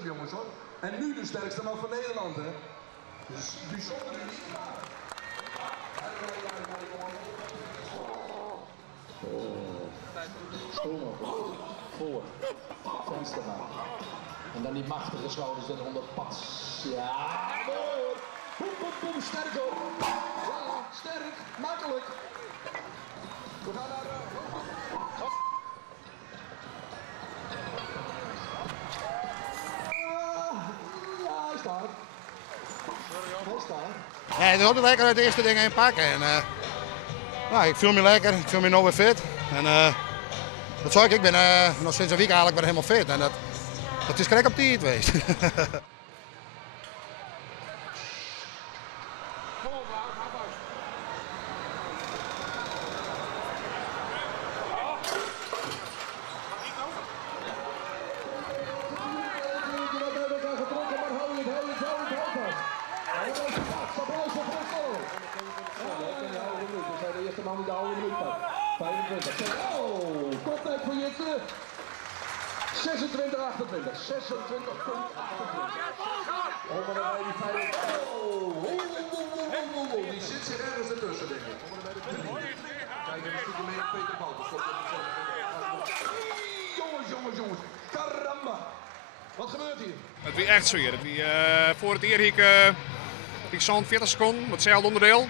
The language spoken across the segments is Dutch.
hebben, jongens, hoor. En nu de sterkste man van Nederland, hè. Dus bijzonder uniek. Voor. Vensterman. En dan die machtige schouders eronder. Pas. Ja, mooi. Boem, boem, boem. Sterk hoor. Ja, sterk. Makkelijk. We gaan naar ja, hij staat. Hij staat. Nee, het is altijd lekker uit de eerste dingen inpakken. En, nou, ik voel me lekker, ik voel me nou weer fit. En, dat zou ik ben nog sinds een week eigenlijk weer helemaal fit. En dat is correct op die geweest. Koptijd voor Jitte. 26, 28. 26, 28. Die zit zich ergens ertussen, denk ik. Kijk, een stukje mee op Peter Bouters. Jongens. Caramba. Wat gebeurt hier? Het was echt zweer. Voor het eerst ik zo'n 40 seconden met hetzelfde onderdeel.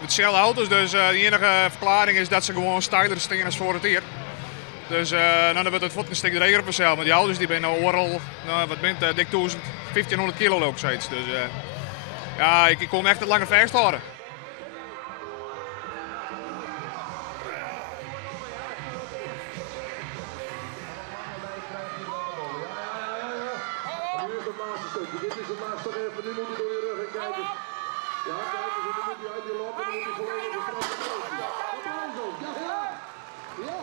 Met dezelfde auto's, dus de enige verklaring is dat ze gewoon steiler stingen als voor het eerst. Dus dan wordt het voet een stuk reger op zichzelf. Maar die auto's die zijn overal, wat bent dik 1500 kilo lopen steeds. Dus ja, ik kon echt het langer vasthouden. Dit is het laatste even. Nu moet hij door je rug en kijken. Ja, kijk eens, nu moet hij uit die lopen. Nu moet hij volledig de straf. Ja.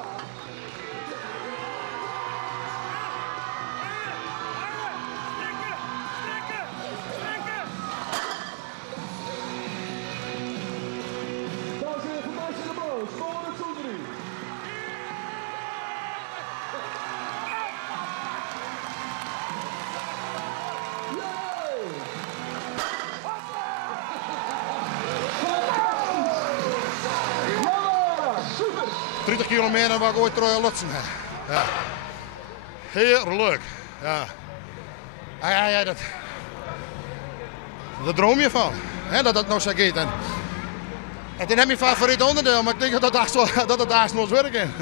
Dames en heren, Marcel de Boos, voor het Soenderi. Super! 30 kilo meer dan wat ik ooit lotsen heb. Ja. Heerlijk. Ja. Ja, daar droom je van. Hè, dat nou zo gaat. En het is niet mijn favoriete onderdeel, maar ik denk dat het daar moet werken.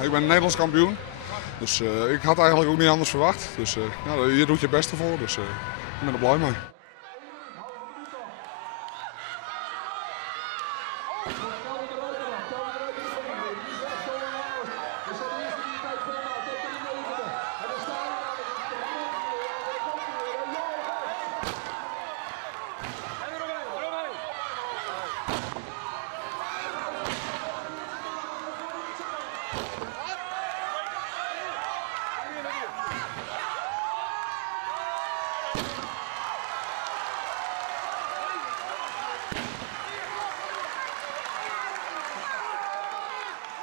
Ik ben Nederlands kampioen, dus ik had eigenlijk ook niet anders verwacht. Dus ja, je doet je best ervoor, dus ik ben er blij mee.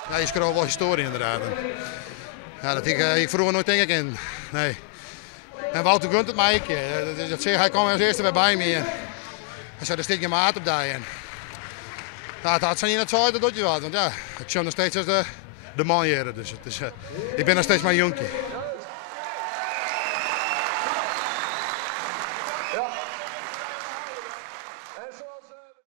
Ja, je schrijft wel historie inderdaad. Ja, dat ik vroeger nooit tegenkend. Nee. En Wouter gunt het mij. Hij kwam als eerste bij me. Hij zei, er steek je maat op daar. En nou, dat zijn niet het zo, dat doet je wat. Want ja, ik zie nog steeds als de man hier. Dus het is, ik ben nog steeds maar een jonkje.